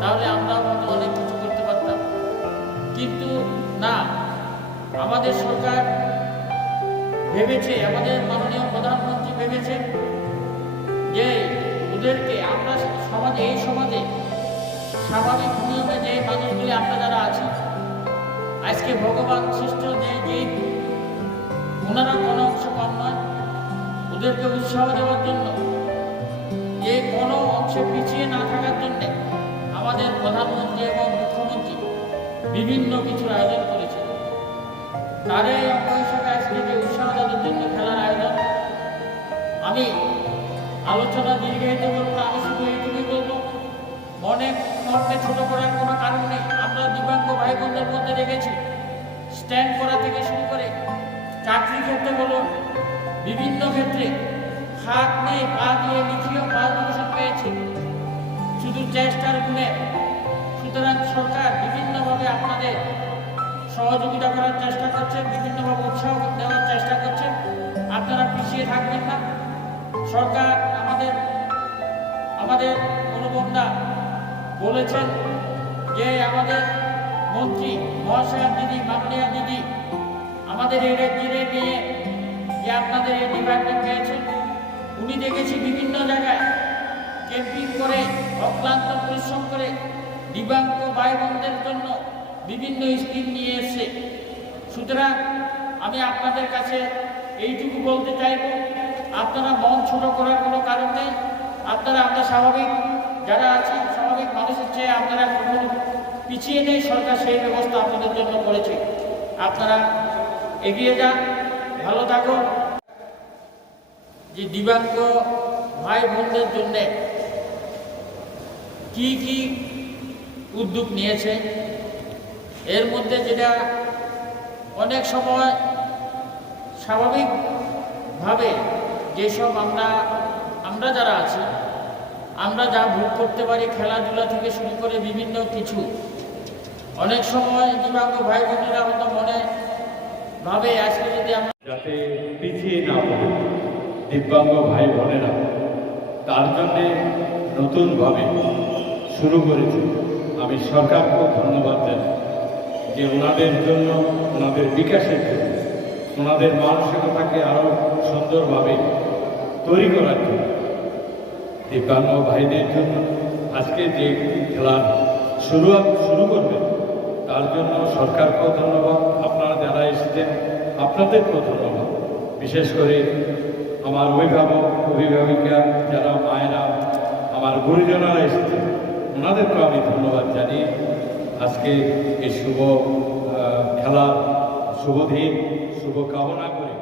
তাহলে আমরা হয়তো অনেক কিছু করতে পারতাম, কিন্তু না, আমাদের সরকার ভেবেছে, আমাদের মাননীয় প্রধানমন্ত্রী ভেবেছে যে ওদেরকে আমরা সমাজে, এই সমাজে স্বাভাবিক নিয়মে যে মানুষগুলি আমরা যারা আছি, আজকে ভগবান সৃষ্ট যে ওনারা কোনো অংশ কম নয়, ওদেরকে উৎসাহ দেওয়ার জন্য, যে কোনো অংশে পিছিয়ে না থাকার জন্যে আমাদের প্রধানমন্ত্রী এবং মুখ্যমন্ত্রী বিভিন্ন কিছুর আয়োজন করেছে। তারই অঙ্গ হিসেবে আজকে যে উৎসাহ দেওয়ার জন্য খেলার আয়োজন। আমি আলোচনা দীর্ঘায়িত করবো না, আমি শুধু এইটুকুই বলবো, মনকে ছোট করার কোনো কারণ নেই। আমরা দিব্যাঙ্গ ভাই বোনদের মধ্যে দেখেছি, স্ট্যান্ড করা থেকে শুরু করে চাকরি ক্ষেত্রে বলুন, বিভিন্ন ক্ষেত্রে হাত নেই, পা দিয়ে লিখিয়েও ফার্স্ট ডিভিশন পেয়েছে শুধু চেষ্টার গুণে। সুতরাং সরকার বিভিন্নভাবে আপনাদের সহযোগিতা করার চেষ্টা করছে, বিভিন্নভাবে উৎসাহ দেওয়ার চেষ্টা করছে। আপনারা পিছিয়ে থাকবেন না। সরকার আমাদের অনুপমদা বলেছেন যে আমাদের মন্ত্রী মহাশয়া দিদি, মাননীয়া দিদি আমাদের এই রাজ্যে নিয়ে যে আপনাদের এই ডিপার্টমেন্ট পেয়েছেন, উনি দেখেছি বিভিন্ন জায়গায় ক্যাম্পিং করে অক্লান্ত পরিশ্রম করে দিব্যাঙ্গ ভাই বোনদের জন্য বিভিন্ন স্কিম নিয়ে এসছে। সুতরাং আমি আপনাদের কাছে এইটুকু বলতে চাইব, আপনারা মন ছোট করার কোনো কারণ নেই। আমরা স্বাভাবিক যারা আছি, স্বাভাবিক মানুষের চেয়ে আপনারা কোনো পিছিয়ে নেই। সরকার সেই ব্যবস্থা আপনাদের জন্য করেছে। আপনারা এগিয়ে যান, ভালো থাকুন। যে দিব্যাঙ্গ ভাই বোনদের জন্যে কি কি উদ্যোগ নিয়েছে, এর মধ্যে যেটা অনেক সময় স্বাভাবিকভাবে যেসব আমরা যারা আছি, আমরা যা ভোগ করতে পারি, খেলাধুলা থেকে শুরু করে বিভিন্ন কিছু, অনেক সময় দিব্যাঙ্গ ভাই বোনেরা হয়তো মনে ভাবে আজকে যদি আমরা যাতে পিছিয়ে না পড়ে দিব্যাঙ্গ ভাই বোনেরা, তার জন্যে নতুনভাবে শুরু করেছে। আমি সরকারকেও ধন্যবাদ জানাই যে ওনাদের জন্য, ওনাদের বিকাশের জন্য, ওনাদের মানসিকতাকে আরও সুন্দরভাবে তৈরি করার জন্য, দিব্যাঙ্গ ভাইদের জন্য আজকে যে খেলার শুরু করবেন, তার জন্য সরকারকেও ধন্যবাদ। আপনারা যারা এসেছেন আপনাদেরকেও ধন্যবাদ। বিশেষ করে আমার অভিভাবিকা, যারা মায়েরা, আমার গুরুজনেরা এসেছেন, ওনাদেরকেও আমি ধন্যবাদ জানিয়ে আজকে এই শুভ খেলার শুভ দিন শুভ কামনা করি।